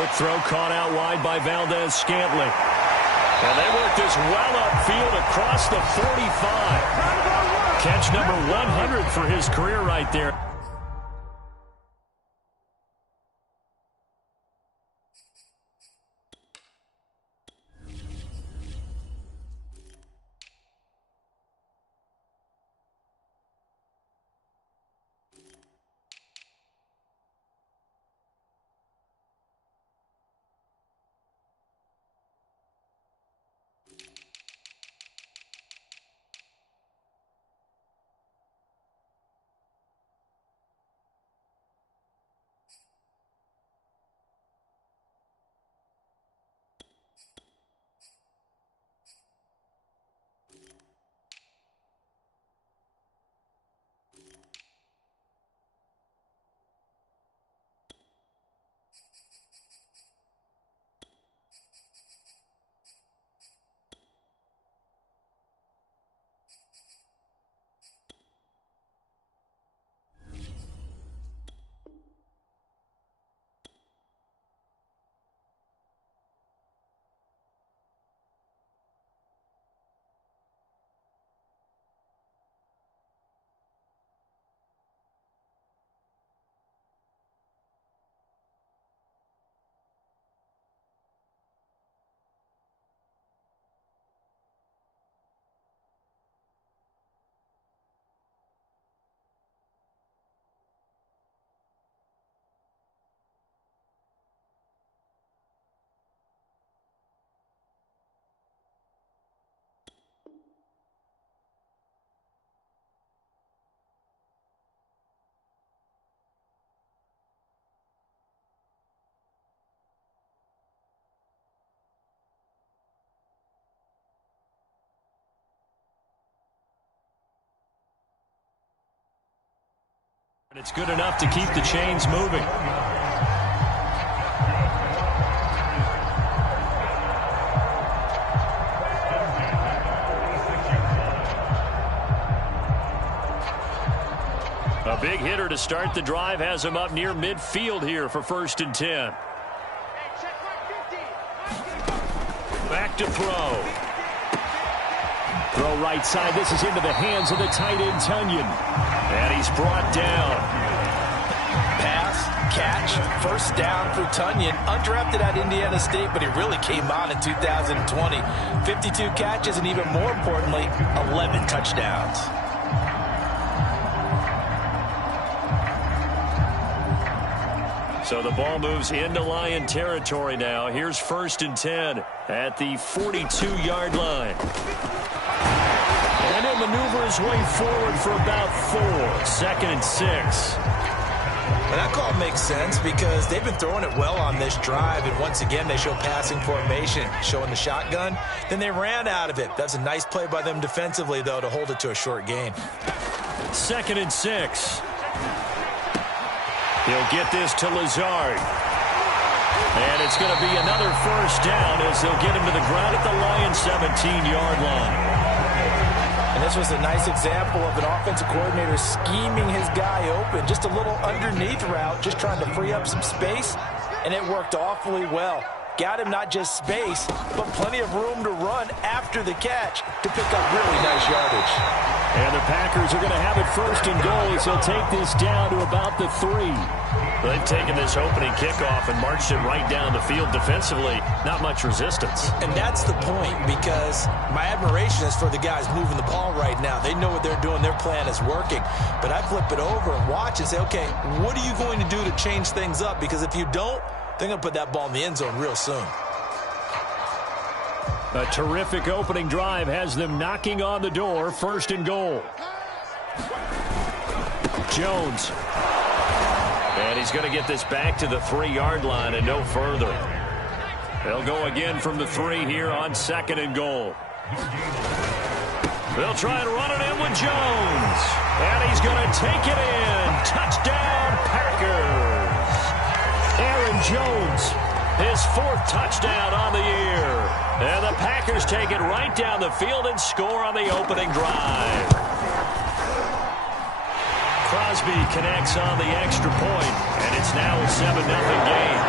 Quick throw caught out wide by Valdez-Scantling. And they work this well upfield across the 45. Catch number 100 for his career right there. It's good enough to keep the chains moving. A big hitter to start the drive has him up near midfield here for 1st and 10. Back to throw. Throw right side. This is into the hands of the tight end, Tunyon. And he's brought down. Pass, catch, 1st down for Tunyon. Undrafted at Indiana State, but he really came on in 2020. 52 catches, and even more importantly, 11 touchdowns. So the ball moves into Lion territory now. Here's 1st and 10 at the 42-yard line. And he'll maneuver his way forward for about 4. 2nd and 6. Well, that call makes sense because they've been throwing it well on this drive, and once again they show passing formation, showing the shotgun. Then they ran out of it. That's a nice play by them defensively, though, to hold it to a short gain. 2nd and 6. He'll get this to Lazard. And it's going to be another 1st down as they'll get him to the ground at the Lions' 17-yard line. And this was a nice example of an offensive coordinator scheming his guy open. Just a little underneath route, just trying to free up some space, and it worked awfully well. Got him not just space, but plenty of room to run after the catch to pick up really nice yardage. And the Packers are going to have it 1st and goal as they'll take this down to about the 3. They've taken this opening kickoff and marched it right down the field defensively. Not much resistance. And that's the point, because my admiration is for the guys moving the ball right now. They know what they're doing. Their plan is working. But I flip it over and watch and say, okay, what are you going to do to change things up? Because if you don't, they're going to put that ball in the end zone real soon. A terrific opening drive has them knocking on the door. 1st and goal. Jones. And he's going to get this back to the 3-yard line and no further. They'll go again from the 3 here on 2nd and goal. They'll try and run it in with Jones. And he's going to take it in. Touchdown, Packers. Aaron Jones, his 4th touchdown on the year. And the Packers take it right down the field and score on the opening drive. Crosby connects on the extra point, and it's now a 7-0 game.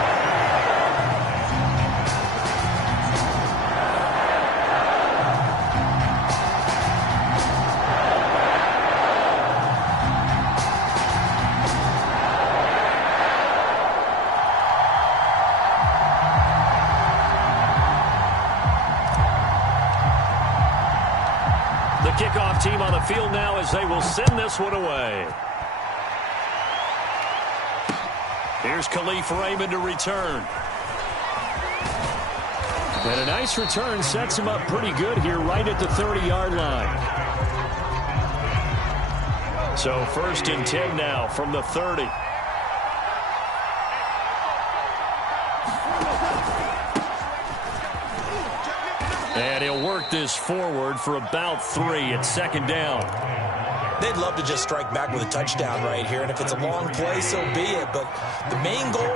team on the field now as they will send this one away. Here's Khalif Raymond to return. And a nice return sets him up pretty good here right at the 30-yard line. So 1st and 10 now from the 30. And he'll work this forward for about 3 at 2nd down. They'd love to just strike back with a touchdown right here, and if it's a long play, so be it. But the main goal,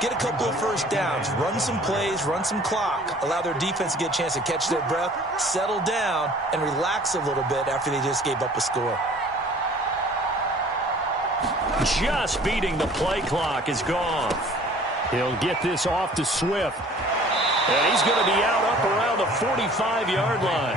get a couple of first downs, run some plays, run some clock, allow their defense to get a chance to catch their breath, settle down, and relax a little bit after they just gave up a score. Just beating the play clock is gone. He'll get this off to Swift. And he's going to be out up around the 45-yard line.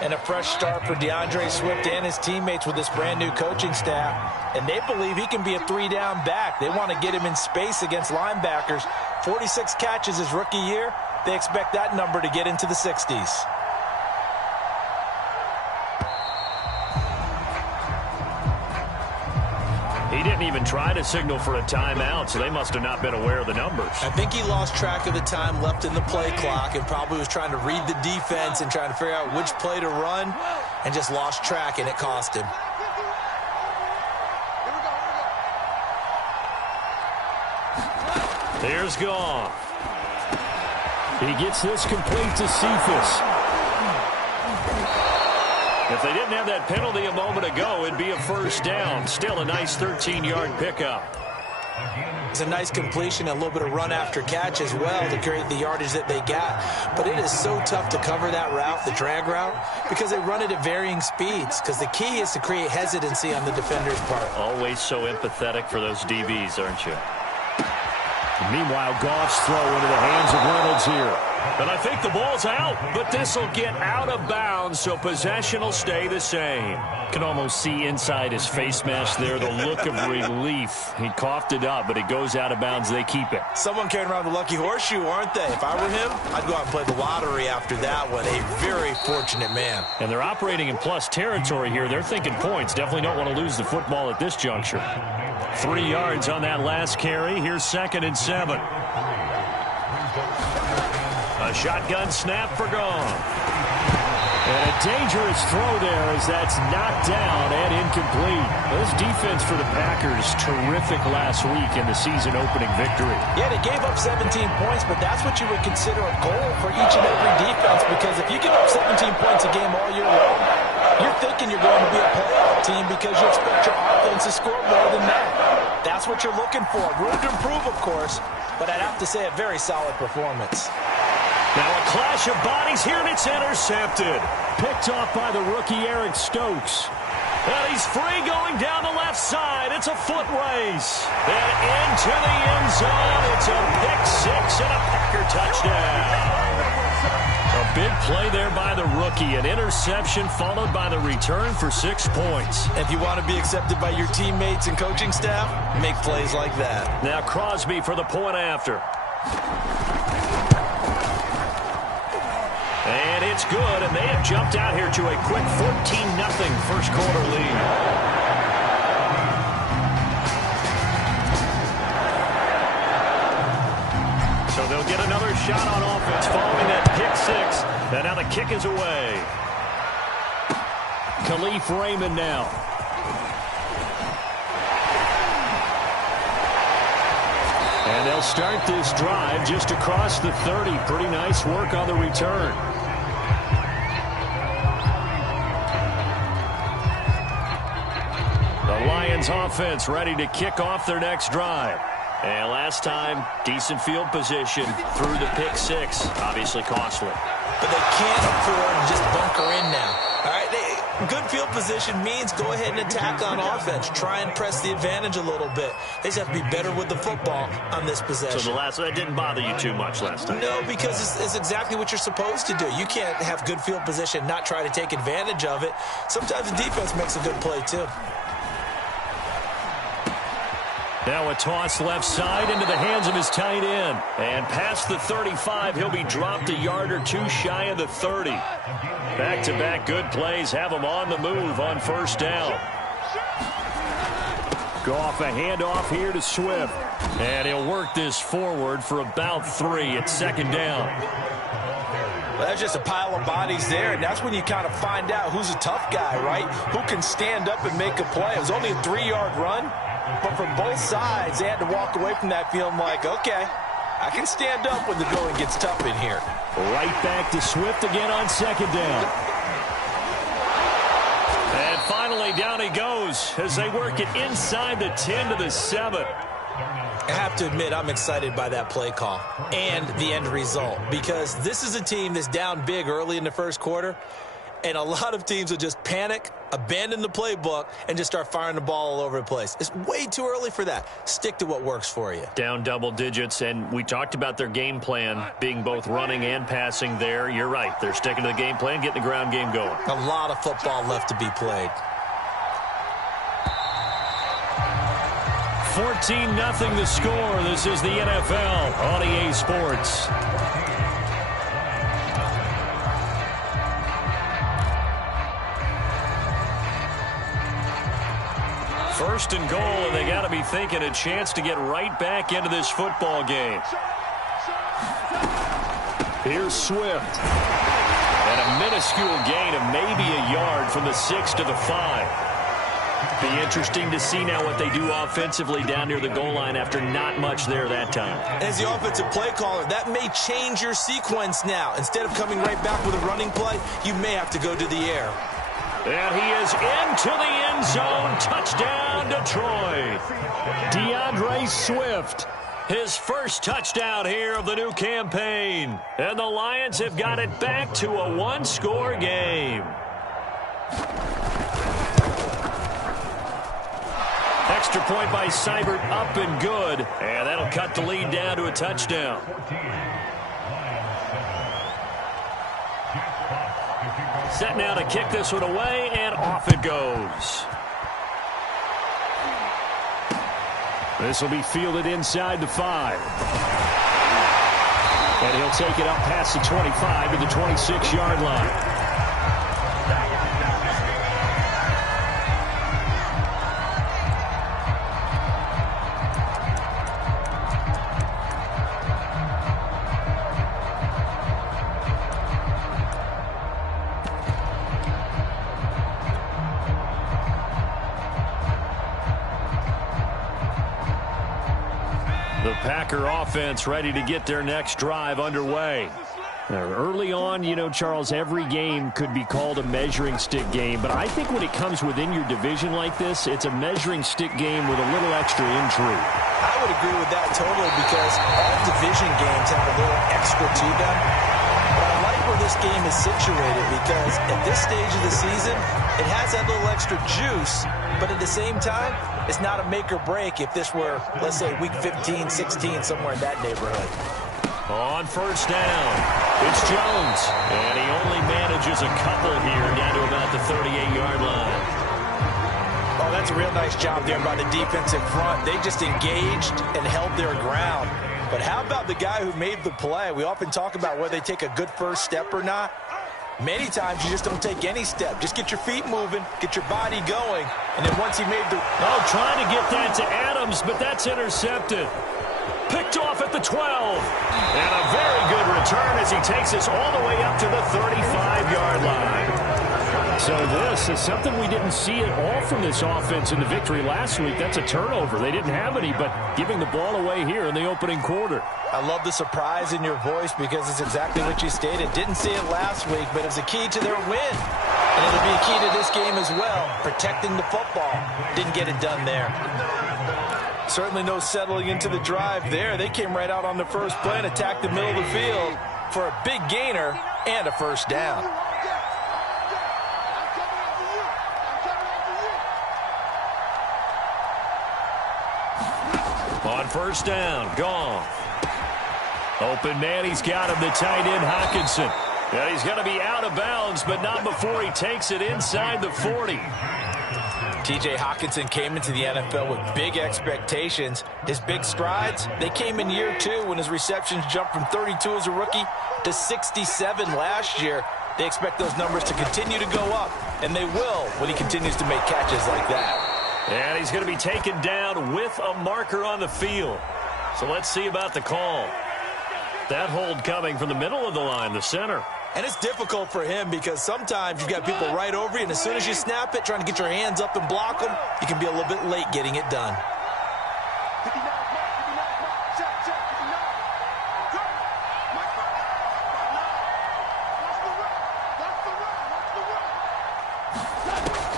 And a fresh start for DeAndre Swift and his teammates with this brand-new coaching staff. And they believe he can be a 3-down back. They want to get him in space against linebackers. 46 catches his rookie year. They expect that number to get into the 60s. He didn't even try to signal for a timeout, so they must have not been aware of the numbers. I think he lost track of the time left in the play clock and probably was trying to read the defense and trying to figure out which play to run and just lost track, and it cost him. Here's Goff. He gets this complete to Cephas. If they didn't have that penalty a moment ago, it'd be a 1st down. Still a nice 13-yard pickup. It's a nice completion, a little bit of run after catch as well to create the yardage that they got. But it is so tough to cover that route, the drag route, because they run it at varying speeds. Because the key is to create hesitancy on the defender's part. Always so empathetic for those DBs, aren't you? Meanwhile, Goff's throw into the hands of Reynolds here. And I think the ball's out, but this will get out of bounds, so possession will stay the same. Can almost see inside his face mask there the look of relief. He coughed it up, but it goes out of bounds. They keep it. Someone carrying around the lucky horseshoe, aren't they? If I were him, I'd go out and play the lottery after that one. A very fortunate man. And they're operating in plus territory here. They're thinking points. Definitely don't want to lose the football at this juncture. 3 yards on that last carry. Here's 2nd and 7. A shotgun snap for Goff. And a dangerous throw there as that's knocked down and incomplete. This defense for the Packers, terrific last week in the season-opening victory. Yeah, they gave up 17 points, but that's what you would consider a goal for each and every defense, because if you give up 17 points a game all year long, you're thinking you're going to be a playoff team because you expect your offense to score more than that. That's what you're looking for. Room to improve, of course, but I'd have to say a very solid performance. Now a clash of bodies here, and it's intercepted. Picked off by the rookie Eric Stokes. And he's free going down the left side. It's a foot race. And into the end zone. It's a pick-6 and a Packer touchdown. A big play there by the rookie. An interception followed by the return for 6 points. If you want to be accepted by your teammates and coaching staff, make plays like that. Now Crosby for the point after. And it's good, and they have jumped out here to a quick 14-0 first quarter lead. So they'll get another shot on offense following that pick-6. And now the kick is away. Khalif Raymond now. And they'll start this drive just across the 30. Pretty nice work on the return. The Lions offense ready to kick off their next drive. And last time, decent field position through the pick-6. Obviously costly. But they can't afford to just bunker in now. All right, good field position means go ahead and attack on offense. Try and press the advantage a little bit. They just have to be better with the football on this possession. So that didn't bother you too much last time? No, because it's exactly what you're supposed to do. You can't have good field position, not try to take advantage of it. Sometimes the defense makes a good play too. Now a toss left side into the hands of his tight end. And past the 35, he'll be dropped a yard or two shy of the 30. Back-to-back good plays have him on the move on first down. Goff, a handoff here to Swift. And he'll work this forward for about 3 at second down. Well, that's just a pile of bodies there, and that's when you kind of find out who's a tough guy, right? Who can stand up and make a play. It was only a 3-yard run, but from both sides, they had to walk away from that feeling like, okay, I can stand up when the going gets tough in here. Right back to Swift again on second down. And finally, down he goes as they work it inside the 10 to the 7. I have to admit, I'm excited by that play call and the end result, because this is a team that's down big early in the first quarter, and a lot of teams will just panic, abandon the playbook, and just start firing the ball all over the place. It's way too early for that. Stick to what works for you. Down double digits, and we talked about their game plan being both running and passing there. You're right. They're sticking to the game plan, getting the ground game going. A lot of football left to be played. 14-0 the score. This is the NFL on EA Sports. First and goal, and they got to be thinking a chance to get right back into this football game. Here's Swift. And a minuscule gain of maybe a yard from the 6 to the 5. Be interesting to see now what they do offensively down near the goal line after not much there that time. As the offensive play caller, that may change your sequence now. Instead of coming right back with a running play, you may have to go to the air. And he is into the end zone. Touchdown, Detroit. DeAndre Swift, his first touchdown here of the new campaign. And the Lions have got it back to a one-score game. Extra point by Seibert, up and good. And that'll cut the lead down to a touchdown. Set now to kick this one away, and off it goes. This will be fielded inside the 5. And he'll take it up past the 25 to the 26-yard line. The Packer offense ready to get their next drive underway. Early on, you know, Charles, every game could be called a measuring stick game, but I think when it comes within your division like this, it's a measuring stick game with a little extra intrigue. I would agree with that totally, because all division games have a little extra to them. But I like where this game is situated, because at this stage of the season, it has that little extra juice, but at the same time, it's not a make or break if this were, let's say, week 15, 16, somewhere in that neighborhood. On first down, it's Jones, and he only manages a couple here down to about the 38-yard line. Oh, that's a real nice job there by the defensive front. They just engaged and held their ground. But how about the guy who made the play? We often talk about whether they take a good first step or not. Many times you just don't take any step. Just get your feet moving, get your body going, and then once he made the... Oh, trying to get that to Adams, but that's intercepted. Picked off at the 12. And a very good return as he takes us all the way up to the 35-yard line. So this is something we didn't see at all from this offense in the victory last week. That's a turnover. They didn't have any, but giving the ball away here in the opening quarter. I love the surprise in your voice, because it's exactly what you stated. Didn't see it last week, but it was a key to their win. And it'll be a key to this game as well, protecting the football. Didn't get it done there. Certainly no settling into the drive there. They came right out on the first play and attacked the middle of the field for a big gainer and a first down. On first down, gone. Open man, he's got him, the tight end, Hockenson. And he's going to be out of bounds, but not before he takes it inside the 40. T.J. Hockenson came into the NFL with big expectations. His big strides, they came in year 2 when his receptions jumped from 32 as a rookie to 67 last year. They expect those numbers to continue to go up, and they will when he continues to make catches like that. And he's going to be taken down with a marker on the field. So let's see about the call. That hold coming from the middle of the line, the center. And it's difficult for him because sometimes you've got people right over you, and as soon as you snap it, trying to get your hands up and block them, you can be a little bit late getting it done.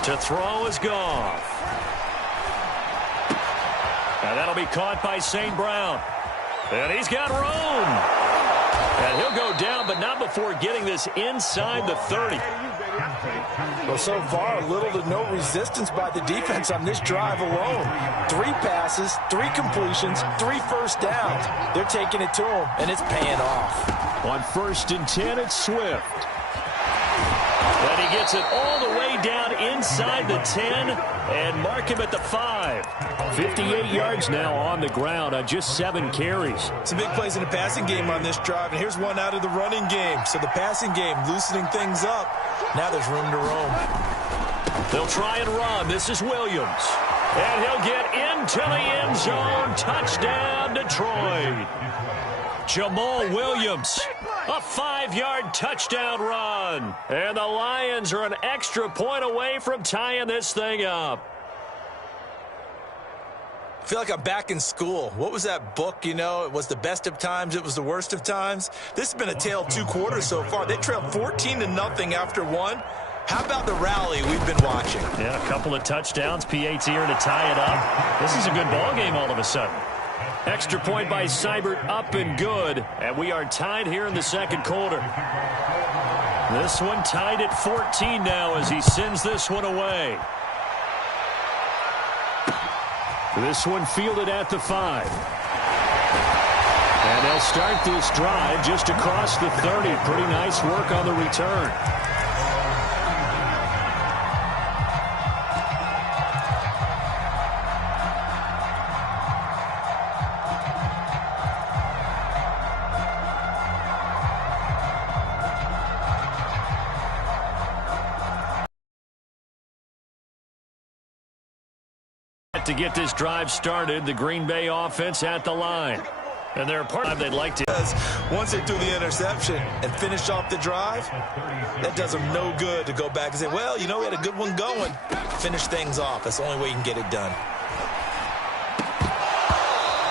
To throw is Goff. And that'll be caught by St. Brown. And he's got room. And he'll go down, but not before getting this inside the 30. Well, so far, little to no resistance by the defense on this drive alone. 3 passes, 3 completions, 3 first downs. They're taking it to him, and it's paying off. On 1st and 10, it's Swift. And he gets it all the way down inside the 10 and mark him at the 5. 58 yards now on the ground on just 7 carries. Some big plays in the passing game on this drive, and here's one out of the running game. So the passing game loosening things up. Now there's room to roam. They'll try and run. This is Williams. And he'll get into the end zone. Touchdown, Detroit. Jamal Williams. A 5-yard touchdown run. And the Lions are an extra point away from tying this thing up. I feel like I'm back in school. What was that book, you know? It was the best of times. It was the worst of times. This has been a tale of 2 quarters so far. They trailed 14-0 after 1. How about the rally we've been watching? Yeah, a couple of touchdowns. P.A.'s here to tie it up. This is a good ball game all of a sudden. Extra point by Seibert, up and good. And we are tied here in the second quarter. This one tied at 14 now as he sends this one away. This one fielded at the 5. And they'll start this drive just across the 30. Pretty nice work on the return. To get this drive started, the Green Bay offense at the line. And they're a part of they'd like to. Once they threw the interception and finished off the drive, that does them no good to go back and say, well, you know, we had a good one going. Finish things off. That's the only way you can get it done.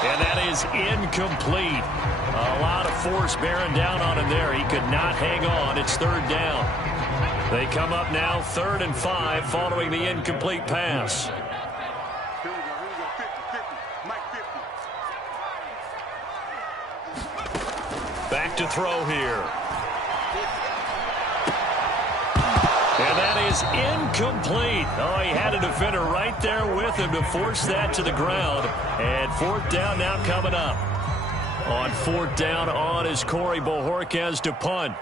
And that is incomplete. A lot of force bearing down on him there. He could not hang on. It's 3rd down. They come up now 3rd and 5 following the incomplete pass. Back to throw here. And that is incomplete. Oh, he had a defender right there with him to force that to the ground. And 4th down now coming up. On 4th down on is Corey Bojorquez to punt.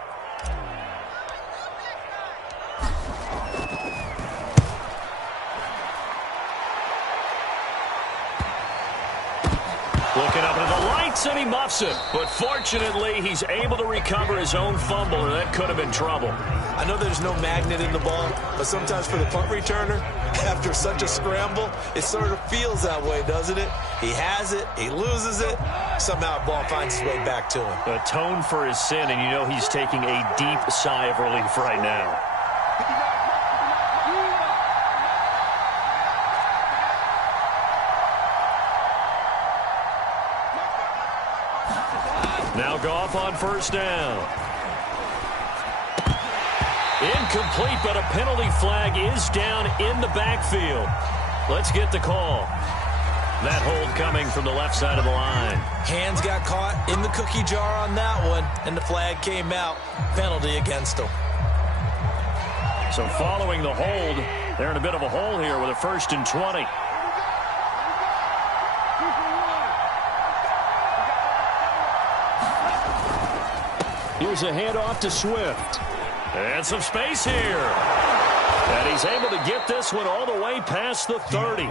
Looking up into the lights, and he muffs it. But fortunately, he's able to recover his own fumble, or that could have been trouble. I know there's no magnet in the ball, but sometimes for the punt returner, after such a scramble, it sort of feels that way, doesn't it? He has it, he loses it, somehow the ball finds its way back to him. Atone for his sin, and you know he's taking a deep sigh of relief right now. Now Goff on 1st down. Incomplete, but a penalty flag is down in the backfield. Let's get the call. That hold coming from the left side of the line. Hands got caught in the cookie jar on that one, and the flag came out. Penalty against him. So following the hold, they're in a bit of a hole here with a 1st and 20. Here's a handoff to Swift. And some space here. And he's able to get this one all the way past the 30.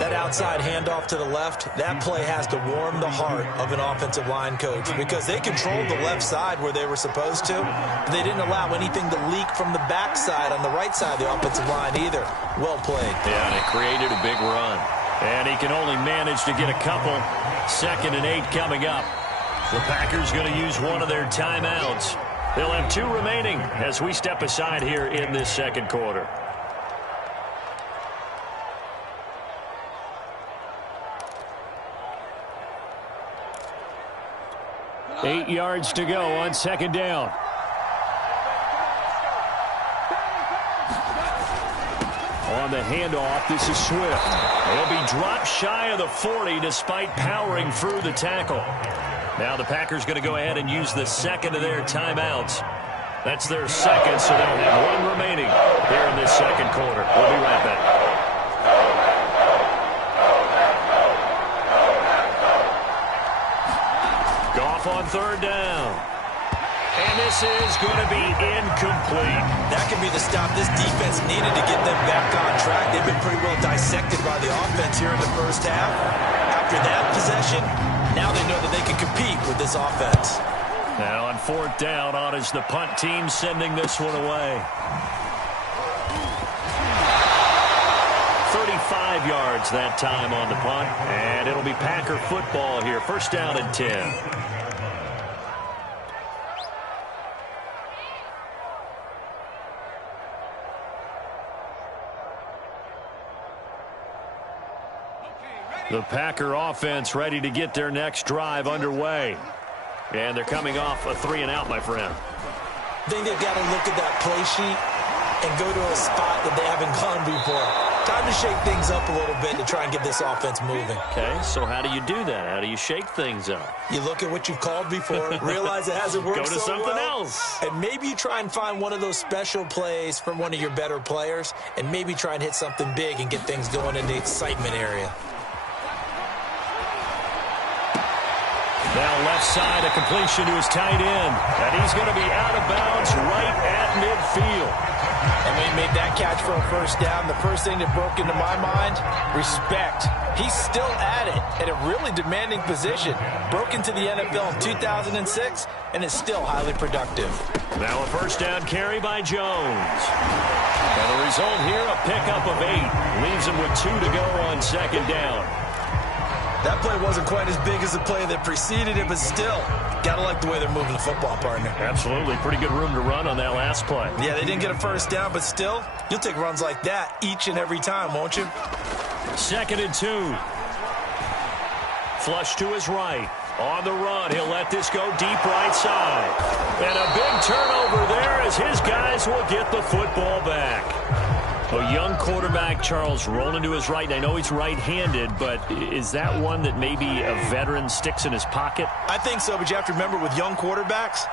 That outside handoff to the left, that play has to warm the heart of an offensive line coach because they controlled the left side where they were supposed to. But they didn't allow anything to leak from the backside on the right side of the offensive line either. Well played. Yeah, and it created a big run. And he can only manage to get a couple. 2nd and 8 coming up. The Packers going to use one of their timeouts. They'll have 2 remaining as we step aside here in this second quarter. Eight yards to go on 2nd down. On the handoff, this is Swift. He'll be dropped shy of the 40 despite powering through the tackle. Now the Packers going to go ahead and use the 2nd of their timeouts. That's their 2nd, so they'll have 1 remaining here in this second quarter. We'll be right back. Goff on 3rd down. And this is going to be incomplete. That could be the stop this defense needed to get them back on track. They've been pretty well dissected by the offense here in the first half. After that possession, now they know that they can compete with this offense. Now on 4th down, on is the punt team sending this one away. 35 yards that time on the punt. And it'll be Packer football here. 1st down and 10. The Packer offense ready to get their next drive underway. And they're coming off a 3-and-out, my friend. I think they've got to look at that play sheet and go to a spot that they haven't gone before. Time to shake things up a little bit to try and get this offense moving. Okay, so how do you do that? How do you shake things up? You look at what you've called before, realize it hasn't worked so well. Go to something else. And maybe you try and find one of those special plays from one of your better players, and maybe try and hit something big and get things going in the excitement area. Now left side, a completion to his tight end. And he's going to be out of bounds right at midfield. And when he made that catch for a 1st down, the first thing that broke into my mind, respect. He's still at it at a really demanding position. Broke into the NFL in 2006 and is still highly productive. Now a 1st down carry by Jones. And the result here, a pickup of 8. Leaves him with 2 to go on 2nd down. That play wasn't quite as big as the play that preceded it, but still, got to like the way they're moving the football, partner. Absolutely. Pretty good room to run on that last play. Yeah, they didn't get a 1st down, but still, you'll take runs like that each and every time, won't you? 2nd and 2. Flush to his right. On the run, he'll let this go deep right side. And a big turnover there as his guys will get the football back. A young quarterback, Charles, rolling to his right. I know he's right-handed, but is that one that maybe a veteran sticks in his pocket? I think so, but you have to remember with young quarterbacks,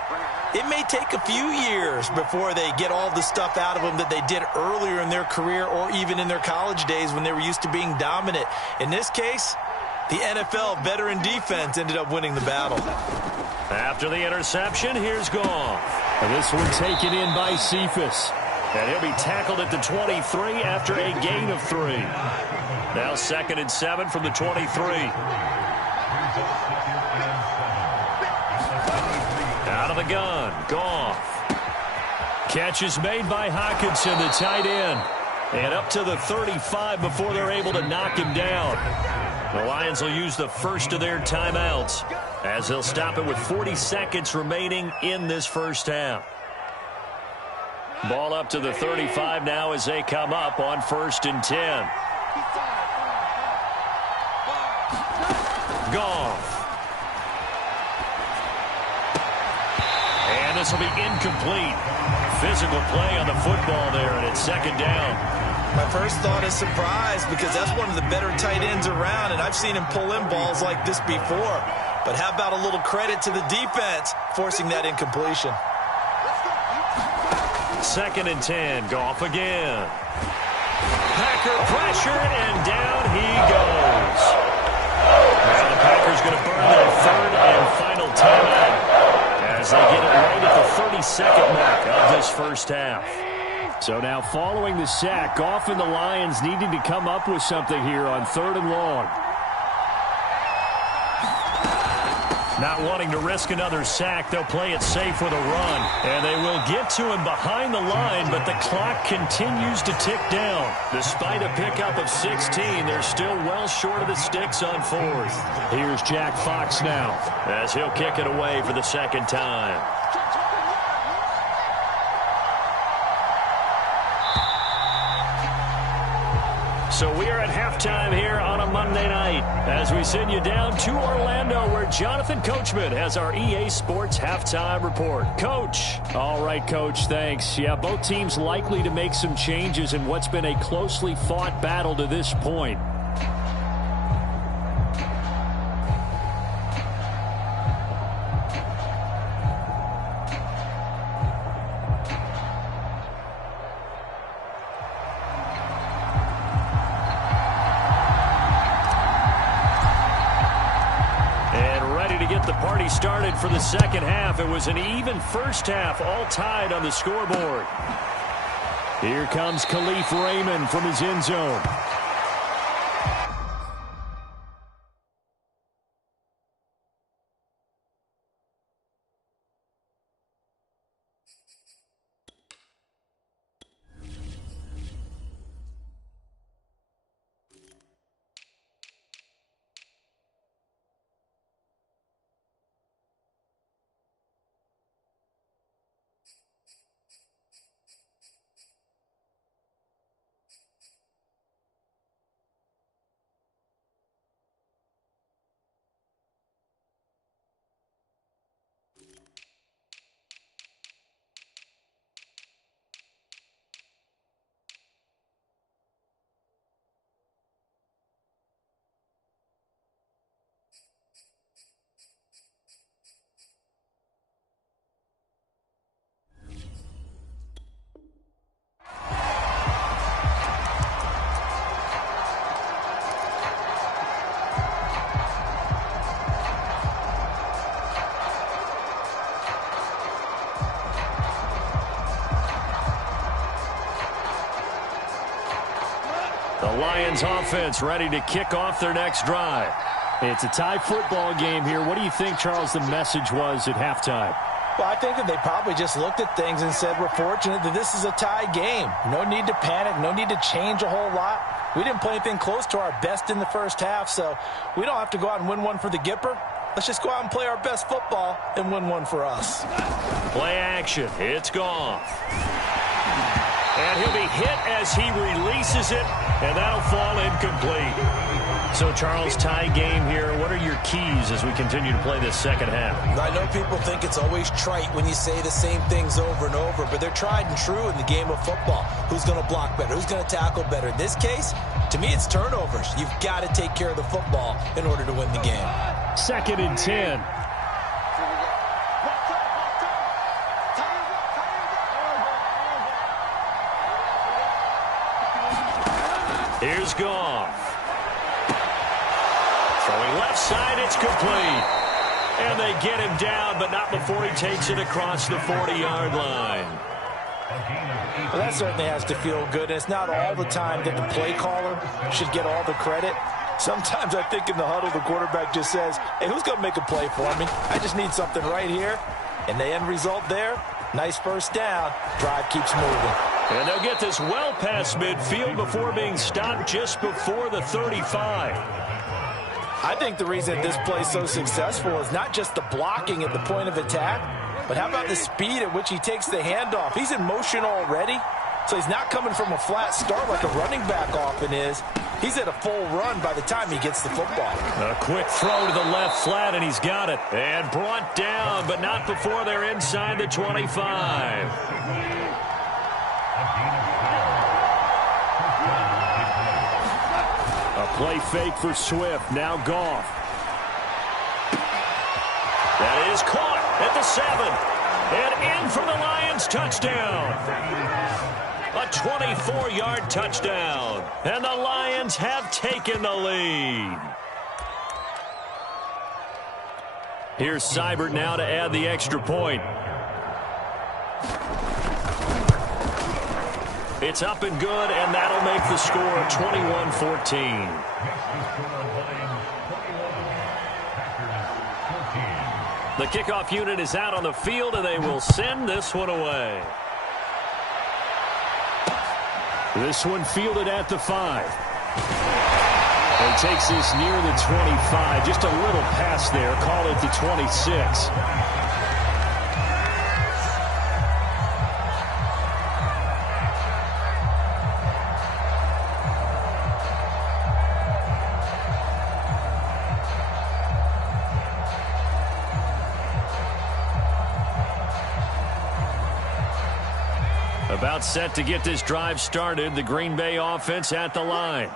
it may take a few years before they get all the stuff out of them that they did earlier in their career or even in their college days when they were used to being dominant. In this case, the NFL veteran defense ended up winning the battle. After the interception, here's Goff. And this one taken in by Cephas. And he'll be tackled at the 23 after a gain of 3. Now 2nd and 7 from the 23. Out of the gun, Goff. Catch is made by Hockenson, the tight end. And up to the 35 before they're able to knock him down. The Lions will use the 1st of their timeouts as they'll stop it with 40 seconds remaining in this first half. Ball up to the 35 now as they come up on 1st and 10. Goff. And this will be incomplete. Physical play on the football there, and it's 2nd down. My first thought is surprise because that's one of the better tight ends around, and I've seen him pull in balls like this before. But how about a little credit to the defense forcing that incompletion? 2nd and 10. Goff again. Packer pressure, and down he goes. Now the Packers going to burn their 3rd and final timeout as they get it right at the 32nd mark of this first half. So now following the sack, Goff and the Lions needing to come up with something here on 3rd and long. Not wanting to risk another sack, they'll play it safe with a run. And they will get to him behind the line, but the clock continues to tick down. Despite a pickup of 16, they're still well short of the sticks on 4th. Here's Jack Fox now, as he'll kick it away for the second time. So we are at halftime here on a Monday night as we send you down to Orlando where Jonathan Coachman has our EA Sports Halftime Report. Coach. All right, Coach, thanks. Yeah, both teams likely to make some changes in what's been a closely fought battle to this point. Started for the second half. It was an even first half, all tied on the scoreboard. Here comes Khalif Raymond from his end zone. The Lions offense ready to kick off their next drive. It's a tie football game here. What do you think, Charles, the message was at halftime? Well, I think that they probably just looked at things and said, we're fortunate that this is a tie game. No need to panic, no need to change a whole lot. We didn't play anything close to our best in the first half, so we don't have to go out and win one for the Gipper. Let's just go out and play our best football and win one for us. Play action. It's Goff. And he'll be hit as he releases it, and that'll fall incomplete. So, Charles, tie game here. What are your keys as we continue to play this second half? I know people think it's always trite when you say the same things over and over, but they're tried and true in the game of football. Who's going to block better? Who's going to tackle better? In this case, to me, it's turnovers. You've got to take care of the football in order to win the game. 2nd and 10. Here's Goff. Throwing left side, it's complete. And they get him down, but not before he takes it across the 40-yard line. Well, that certainly has to feel good. It's not all the time that the play caller should get all the credit. Sometimes I think in the huddle, the quarterback just says, hey, who's going to make a play for me? I just need something right here. And the end result there, nice first down. Drive keeps moving. And they'll get this well past midfield before being stopped just before the 35. I think the reason this play is so successful is not just the blocking at the point of attack, but how about the speed at which he takes the handoff? He's in motion already, so he's not coming from a flat start like a running back often is. He's at a full run by the time he gets the football. A quick throw to the left flat, and he's got it. And brought down, but not before they're inside the 25. Play fake for Swift. Now Goff. That is caught at the 7. And in for the Lions touchdown. A 24-yard touchdown. And the Lions have taken the lead. Here's Seibert now to add the extra point. It's up and good, and that'll make the score 21-14. The kickoff unit is out on the field, and they will send this one away. This one fielded at the 5. And takes this near the 25. Just a little pass there. Call it the 26. About set to get this drive started. The Green Bay offense at the line.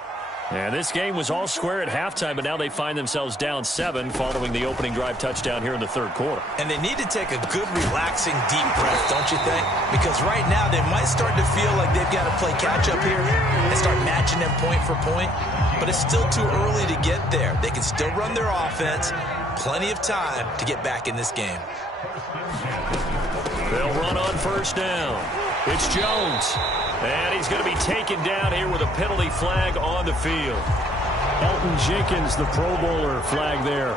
And this game was all square at halftime, but now they find themselves down 7 following the opening drive touchdown here in the third quarter. And they need to take a good, relaxing, deep breath, don't you think? Because right now they might start to feel like they've got to play catch-up here and start matching them point for point. But it's still too early to get there. They can still run their offense. Plenty of time to get back in this game. They'll run on first down. It's Jones. And he's going to be taken down here with a penalty flag on the field. Elton Jenkins, the Pro Bowler, flag there.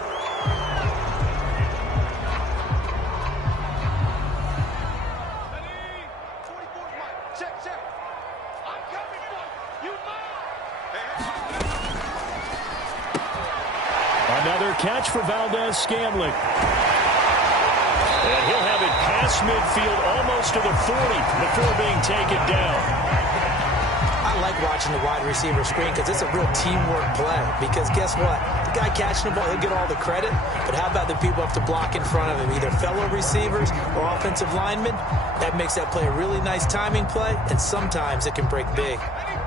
Another catch for Valdez-Scantling. And he'll have it past midfield almost to the 40 before being taken down. I like watching the wide receiver screen because it's a real teamwork play. Because guess what? The guy catching the ball, he'll get all the credit. But how about the people have to block in front of him, either fellow receivers or offensive linemen? That makes that play a really nice timing play, and sometimes it can break big.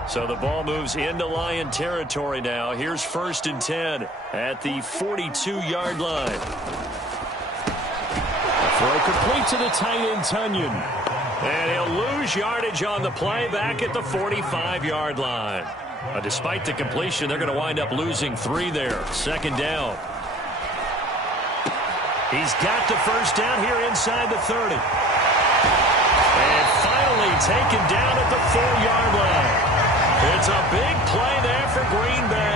So the ball moves into Lion territory now. Here's 1st and 10 at the 42-yard line. Throw complete to the tight end, Tunyon. And he'll lose yardage on the play back at the 45-yard line. Despite the completion, they're going to wind up losing 3 there. 2nd down. He's got the first down here inside the 30. And finally taken down at the 4-yard line. It's a big play there for Green Bay.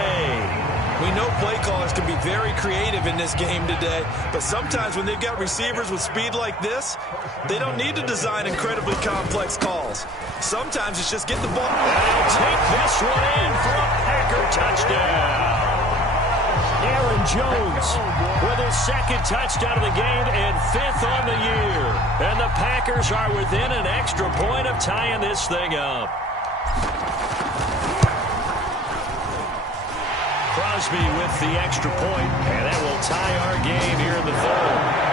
We know play callers can be very creative in this game today, but sometimes when they've got receivers with speed like this, they don't need to design incredibly complex calls. Sometimes it's just get the ball. And he'll take this one in for a Packer touchdown. Aaron Jones with his 2nd touchdown of the game and 5th on the year. And the Packers are within an extra point of tying this thing up. Crosby with the extra point, and that will tie our game here in the 3rd.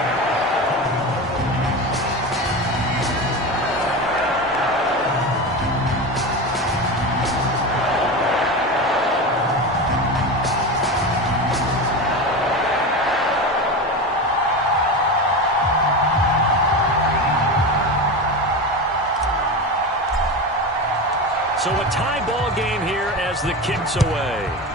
So a tie ball game here as the kick's away.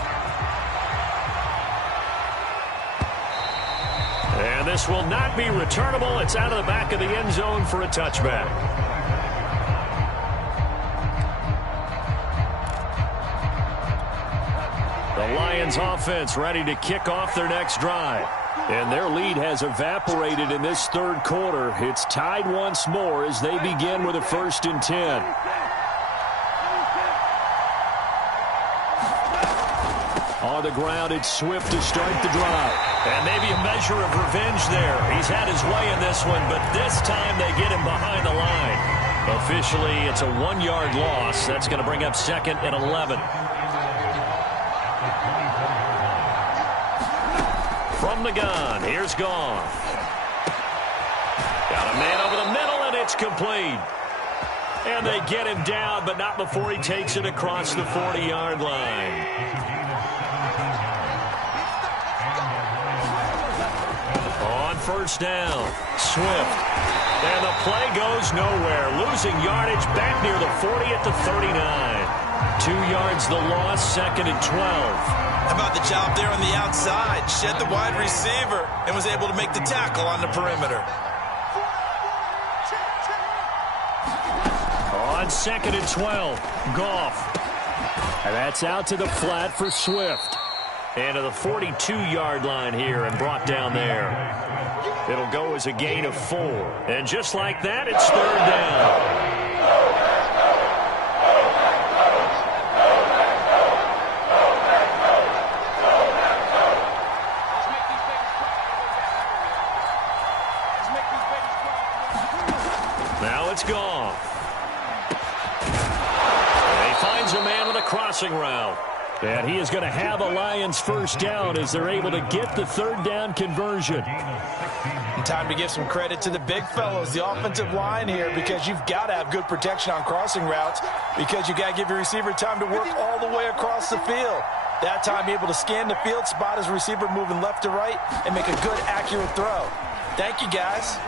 And this will not be returnable. It's out of the back of the end zone for a touchback. The Lions offense ready to kick off their next drive. And their lead has evaporated in this 3rd quarter. It's tied once more as they begin with a 1st and 10. On the ground, it's Swift to start the drive. And maybe a measure of revenge there. He's had his way in this one, but this time they get him behind the line. Officially, it's a 1-yard loss. That's going to bring up 2nd and 11. From the gun, here's Goff. Got a man over the middle, and it's complete. And they get him down, but not before he takes it across the 40-yard line. On first down, Swift. And the play goes nowhere. Losing yardage back near the 40 at the 39. 2 yards the loss, 2nd and 12. How about the job there on the outside? Shed the wide receiver and was able to make the tackle on the perimeter. On on 2nd and 12. Goff. And that's out to the flat for Swift. And to the 42-yard line here and brought down there. It'll go as a gain of 4. And just like that, it's 3rd down. Now it's Goff. And he finds a man with a crossing route. And he is going to have a Lions first down as they're able to get the 3rd down conversion. Time to give some credit to the big fellows, the offensive line here, because you've got to have good protection on crossing routes because you got to give your receiver time to work all the way across the field. That time, be able to scan the field, spot his receiver moving left to right, and make a good, accurate throw. Thank you, guys.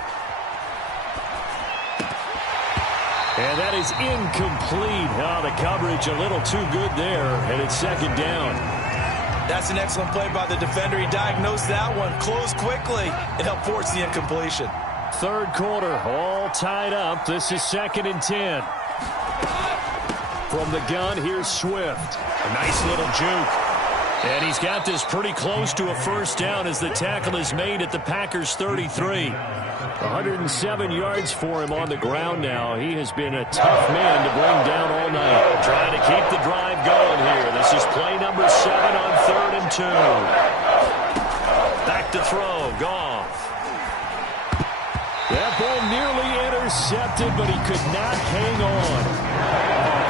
And that is incomplete. Oh, the coverage a little too good there, and it's 2nd down. That's an excellent play by the defender. He diagnosed that one, closed quickly, and helped force the incompletion. 3rd quarter, all tied up. This is 2nd and 10. From the gun, here's Swift. A nice little juke. And he's got this pretty close to a first down as the tackle is made at the Packers' 33. 107 yards for him on the ground now. He has been a tough man to bring down all night. Trying to keep the drive going here. This is play number 7 on 3rd and 2. Back to throw. Goff. That ball nearly intercepted, but he could not hang on.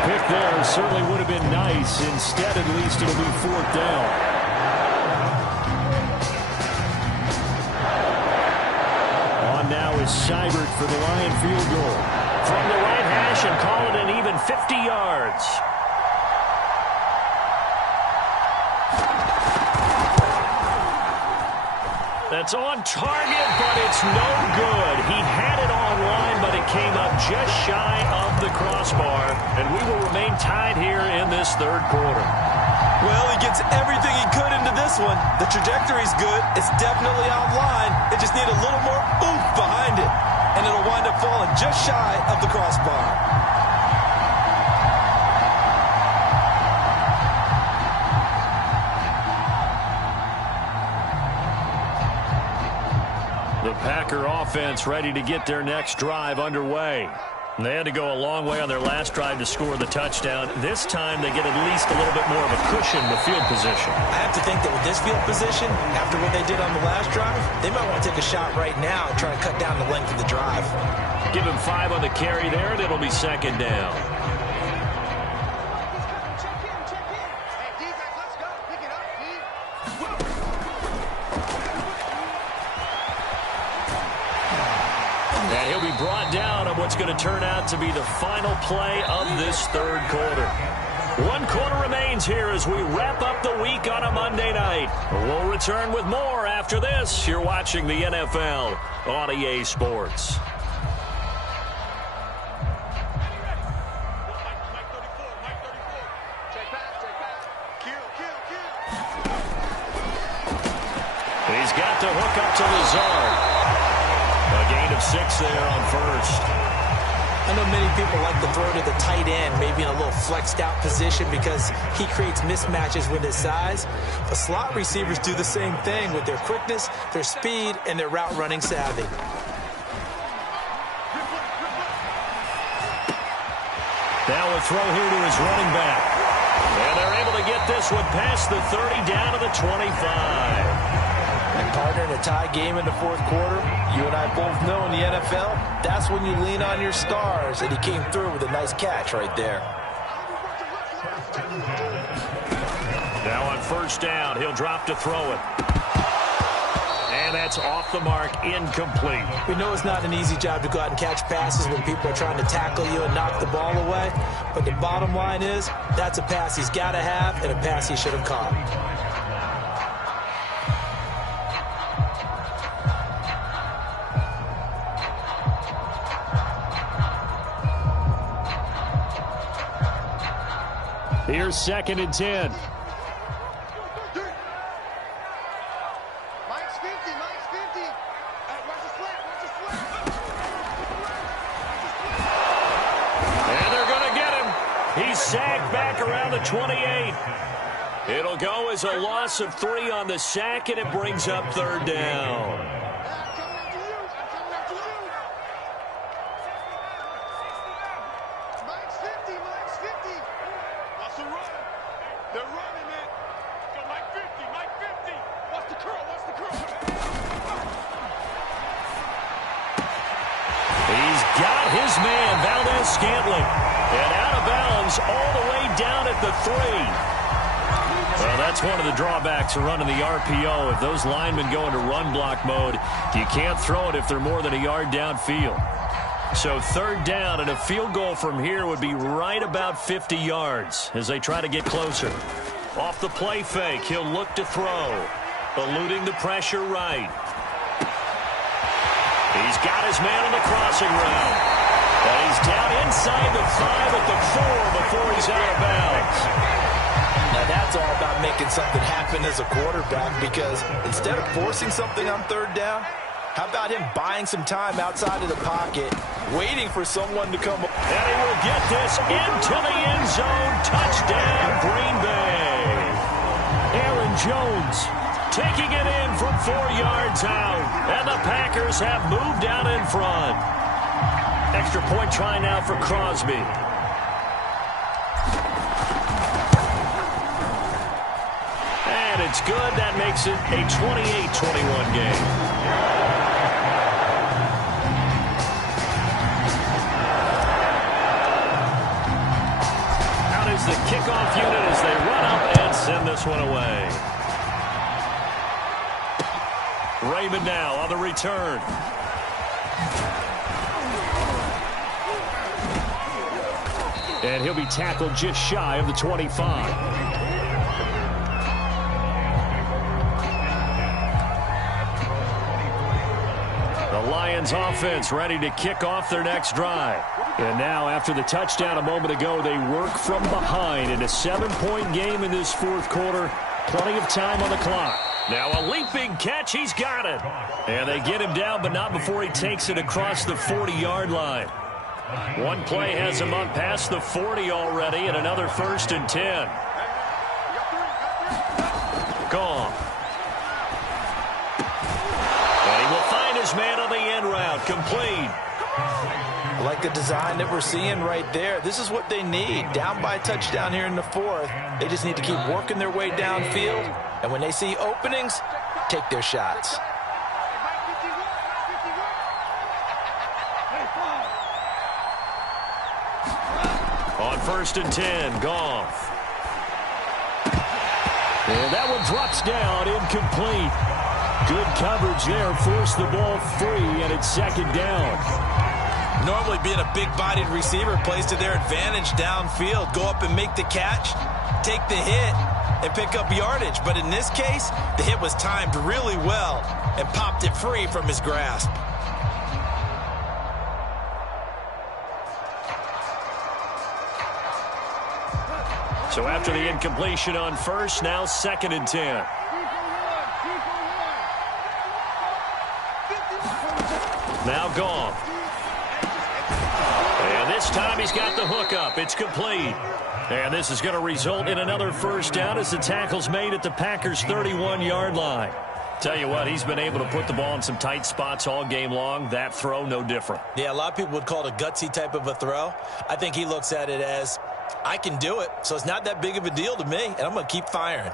Pick there certainly would have been nice. Instead, at least it'll be 4th down. Now is Seibert for the Lion field goal. From the right hash and call it an even 50 yards. That's on target, but it's no good. He had it on line, but it came up just shy of the crossbar, and we will remain tied here in this 3rd quarter. Well, he gets everything he could into this one. The trajectory's good. It's definitely outlined. It just needs a little more oomph behind it. And it'll wind up falling just shy of the crossbar. The Packer offense ready to get their next drive underway. They had to go a long way on their last drive to score the touchdown. This time they get at least a little bit more of a cushion with field position. I have to think that with this field position, after what they did on the last drive, they might want to take a shot right now and try to cut down the length of the drive. Give him 5 on the carry there, and it'll be 2nd down. And he'll be brought down on what's going to turn out to be the final play of this 3rd quarter. 1 quarter remains here as we wrap up the week on a Monday night. We'll return with more after this. You're watching the NFL on EA Sports. He's got the hook up to Lazard. A gain of 6 there on 1st. I know many people like to throw to the tight end, maybe in a little flexed out position because he creates mismatches with his size. But slot receivers do the same thing with their quickness, their speed, and their route running savvy. Now a throw here to his running back. And they're able to get this one past the 30 down to the 25. And partner, in a tie game in the 4th quarter, you and I both know in the NFL, that's when you lean on your stars, and he came through with a nice catch right there. Now on 1st down, he'll drop to throw it. And that's off the mark, incomplete. We know it's not an easy job to go out and catch passes when people are trying to tackle you and knock the ball away, but the bottom line is that's a pass he's got to have and a pass he should have caught. Here's 2nd and 10. And they're going he's sacked back around the 28. It'll go as a loss of 3 on the sack, and it brings up third down. Scantling, and out of bounds all the way down at the 3. Well, that's one of the drawbacks of running the RPO. If those linemen go into run block mode, you can't throw it if they're more than a yard downfield. So third down, and a field goal from here would be right about 50 yards as they try to get closer. Off the play fake, he'll look to throw, eluding the pressure right. He's got his man on the crossing route. And he's down inside the 5 at the 4 before he's out of bounds. Now that's all about making something happen as a quarterback, because instead of forcing something on third down, how about him buying some time outside of the pocket, waiting for someone to come. And he will get this into the end zone. Touchdown, Green Bay. Aaron Jones taking it in from 4 yards out. And the Packers have moved out in front. Extra point try now for Crosby. And it's good. That makes it a 28-21 game. Out is the kickoff unit as they run up and send this one away. Raymond now on the return. And he'll be tackled just shy of the 25. The Lions offense ready to kick off their next drive. And now after the touchdown a moment ago, they work from behind in a 7-point game in this fourth quarter. Plenty of time on the clock. Now a leaping catch. He's got it. And they get him down, but not before he takes it across the 40-yard line. One play has him up past the 40 already, and another 1st and 10. Gone. And he will find his man on the end route. Complete. I like the design that we're seeing right there. This is what they need. Down by a touchdown here in the 4th. They just need to keep working their way downfield. And when they see openings, take their shots. On 1st and 10, Goff. And that one drops down, incomplete. Good coverage there, forced the ball free, and it's 2nd down. Normally being a big-bodied receiver plays to their advantage downfield. Go up and make the catch, take the hit, and pick up yardage. But in this case, the hit was timed really well and popped it free from his grasp. So after the incompletion on 1st, now 2nd and 10. Now Goff. And this time he's got the hook up. It's complete. And this is going to result in another 1st down as the tackle's made at the Packers' 31-yard line. Tell you what, he's been able to put the ball in some tight spots all game long. That throw, no different. Yeah, a lot of people would call it a gutsy type of a throw. I think he looks at it as, I can do it, so it's not that big of a deal to me, and I'm going to keep firing.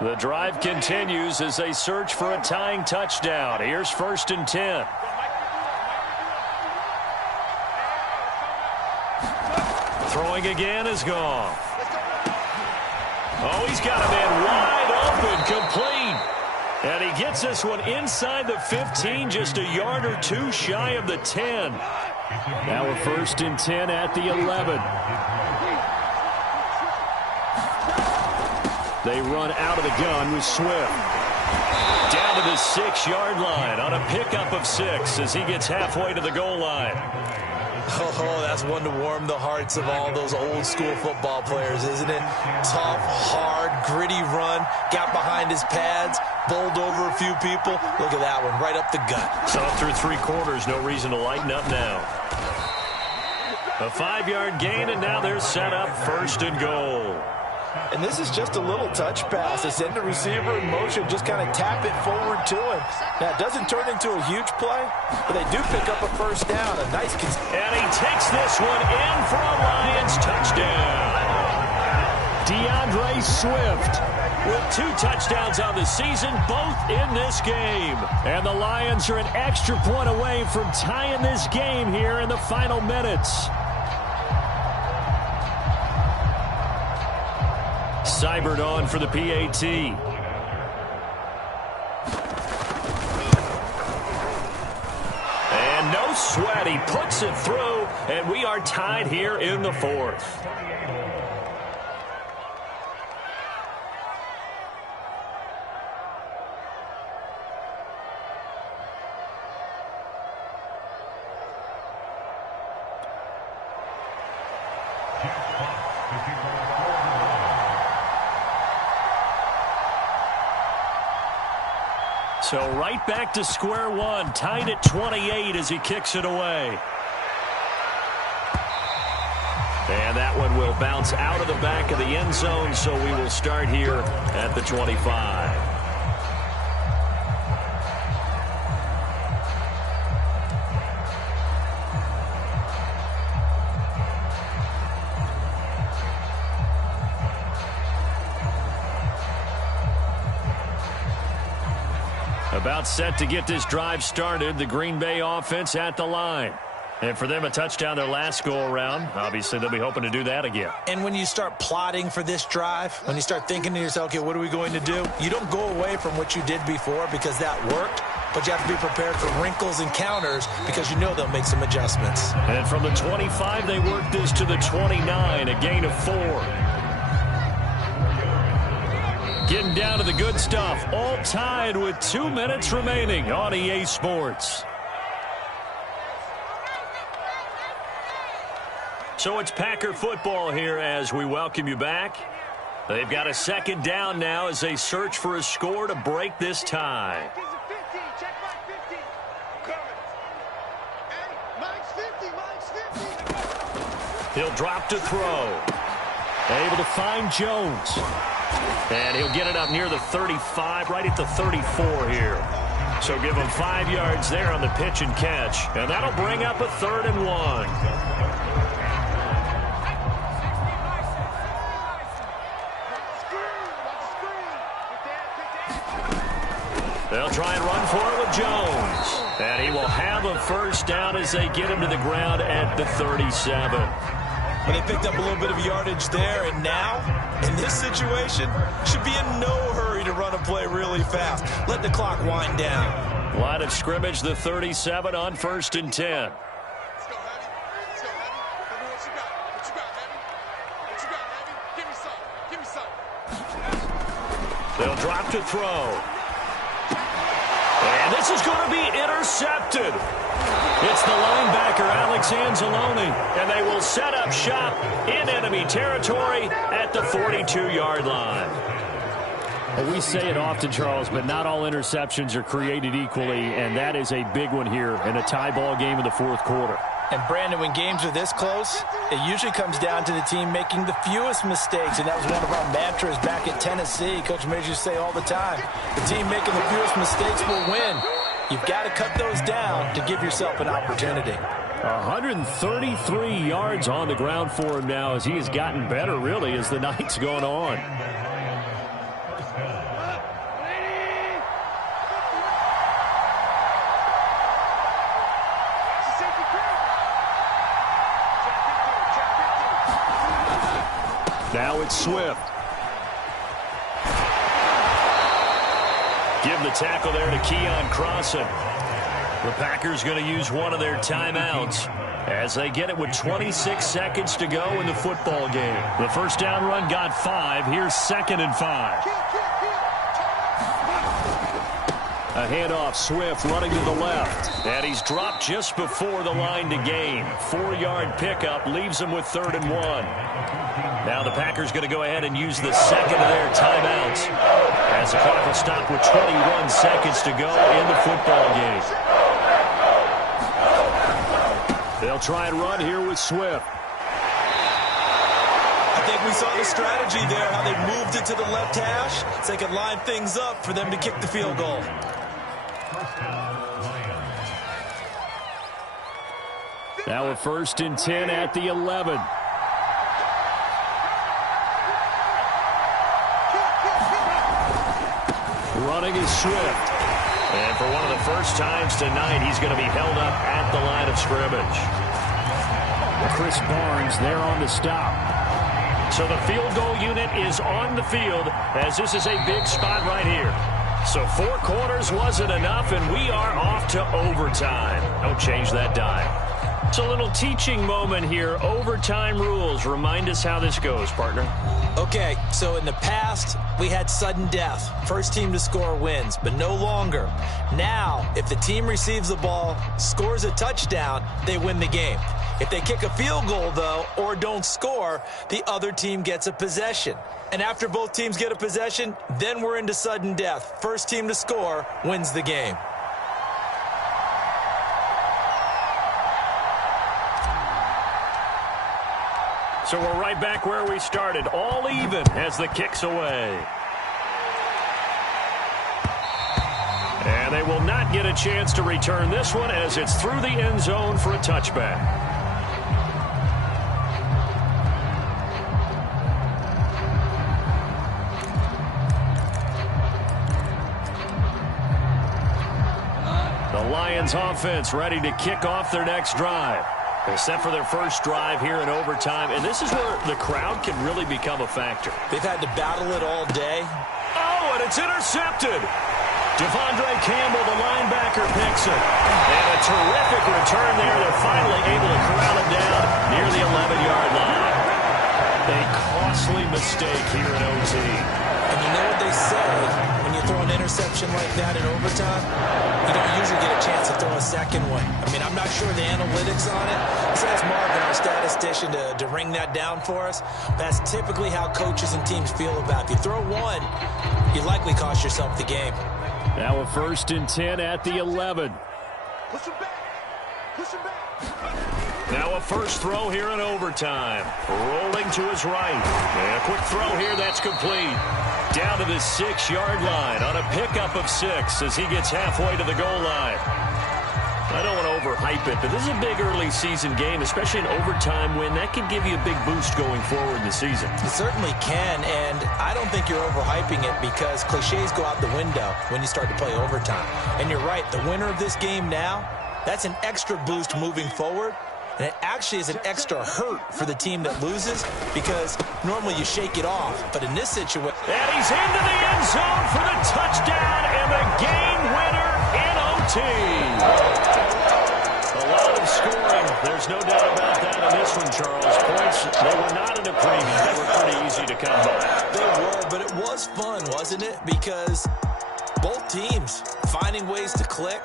The drive continues as they search for a tying touchdown. Here's 1st and 10. Throwing again is Goff. Oh, he's got a man wide open, complete. And he gets this one inside the 15, just a yard or two shy of the 10. Now a 1st and 10 at the 11. They run out of the gun with Swift. Down to the 6-yard line on a pickup of 6 as he gets halfway to the goal line. Oh, that's one to warm the hearts of all those old school football players, isn't it? Tough, hard, gritty run, got behind his pads, bowled over a few people. Look at that one, right up the gut. So through 3 quarters, no reason to lighten up now. A 5-yard gain, and now they're set up 1st and goal. And this is just a little touch pass. They send the receiver in motion, just kind of tap it forward to him. Now, it doesn't turn into a huge play, but they do pick up a 1st down. A nice... And he takes this one in for a Lions touchdown. DeAndre Swift with 2 touchdowns on the season, both in this game. And the Lions are an extra point away from tying this game here in the final minutes. Seibert on for the PAT. And no sweat. He puts it through, and we are tied here in the 4th. So right back to square one, tied at 28 as he kicks it away. And that one will bounce out of the back of the end zone, so we will start here at the 25. About set to get this drive started. The Green Bay offense at the line. And for them, a touchdown their last go-around. Obviously, they'll be hoping to do that again. And when you start plotting for this drive, when you start thinking to yourself, okay, what are we going to do? You don't go away from what you did before because that worked, but you have to be prepared for wrinkles and counters because you know they'll make some adjustments. And from the 25, they work this to the 29, a gain of 4. Getting down to the good stuff, all tied with 2 minutes remaining on EA Sports. So it's Packer football here as we welcome you back. They've got a 2nd down now as they search for a score to break this tie. He'll drop to throw. Able to find Jones. And he'll get it up near the 35, right at the 34 here. So give him 5 yards there on the pitch and catch. And that'll bring up a 3rd and 1. They'll try and run for it with Jones. And he will have a 1st down as they get him to the ground at the 37. But they picked up a little bit of yardage there, and now, in this situation, should be in no hurry to run a play really fast. Let the clock wind down. Line of scrimmage, the 37 on 1st and 10. Let's go, Heavy. Let's go, Heavy. Tell me what you got. What you got, Heavy? What you got, Heavy? Give me some. Give me some. They'll drop to throw. And this is going to be intercepted. It's the linebacker, Alex Anzalone, and they will set up shop in enemy territory at the 42-yard line. Well, we say it often, Charles, but not all interceptions are created equally, and that is a big one here in a tie ball game in the 4th quarter. And, Brandon, when games are this close, it usually comes down to the team making the fewest mistakes, and that was one of our mantras back at Tennessee. Coach Major used to say all the time, the team making the fewest mistakes will win. You've got to cut those down to give yourself an opportunity. 133 yards on the ground for him now as he has gotten better, really, as the night's gone on. Now it's Swift. Give the tackle there to Keon Crossan. The Packers going to use one of their timeouts as they get it with 26 seconds to go in the football game. The 1st down run got 5. Here's 2nd and 5. A handoff, Swift running to the left. And he's dropped just before the line to gain. 4-yard pickup leaves him with 3rd and 1. Now the Packers going to go ahead and use the 2nd of their timeouts as the clock will stop with 21 seconds to go in the football game. They'll try and run here with Swift. I think we saw the strategy there, how they moved it to the left hash so they could line things up for them to kick the field goal. Now a 1st and 10 at the 11. Running is Swift. And for one of the first times tonight, he's going to be held up at the line of scrimmage. Chris Barnes there on the stop. So the field goal unit is on the field as this is a big spot right here. So 4 quarters wasn't enough, and we are off to overtime. Don't change that dime. It's a little teaching moment here. Overtime rules. Remind us how this goes, partner. Okay, so in the past, we had sudden death. First team to score wins, but no longer. Now, if the team receives the ball, scores a touchdown, they win the game. If they kick a field goal, though, or don't score, the other team gets a possession. And after both teams get a possession, then we're into sudden death. First team to score wins the game. So we're right back where we started, all even as the kick's away. And they will not get a chance to return this one as it's through the end zone for a touchback. The Lions offense ready to kick off their next drive. They're set for their first drive here in overtime, and this is where the crowd can really become a factor. They've had to battle it all day. Oh, and it's intercepted. Devondre Campbell, the linebacker, picks it. And a terrific return there. They're finally able to corral it down near the 11-yard line. A costly mistake here in OT. And you know what they say, when you throw an interception like that in overtime, you don't usually get a chance to throw a second one. I mean, I'm not sure the analytics on it. So that's Marvin, our statistician, to ring that down for us. That's typically how coaches and teams feel about it. If you throw one, you likely cost yourself the game. Now a 1st and 10 at the 11. Push him back. Push him back. Now a first throw here in overtime. Rolling to his right. And a quick throw here that's complete. Down to the 6-yard line on a pickup of 6 as he gets halfway to the goal line. I don't want to overhype it, but this is a big early season game, especially an overtime win. That can give you a big boost going forward in the season. It certainly can, and I don't think you're overhyping it because cliches go out the window when you start to play overtime. And you're right, the winner of this game now, that's an extra boost moving forward. And it actually is an extra hurt for the team that loses because normally you shake it off. But in this situation... And he's into the end zone for the touchdown and the game winner in OT. A lot of scoring. There's no doubt about that in this one, Charles. Points, they were not in a preview. They were pretty easy to come by. They were, but it was fun, wasn't it? Because both teams finding ways to click.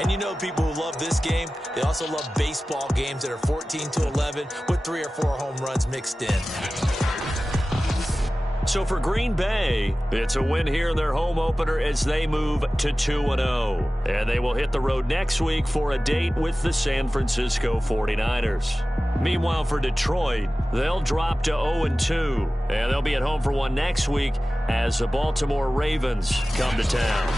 And you know people who love this game, they also love baseball games that are 14-11 with 3 or 4 home runs mixed in. So for Green Bay, it's a win here in their home opener as they move to 2-0. And they will hit the road next week for a date with the San Francisco 49ers. Meanwhile, for Detroit, they'll drop to 0-2. And they'll be at home for one next week as the Baltimore Ravens come to town.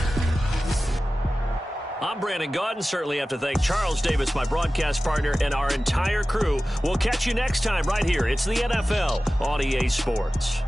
I'm Brandon Gaudin. Certainly have to thank Charles Davis, my broadcast partner, and our entire crew. We'll catch you next time right here. It's the NFL on EA Sports.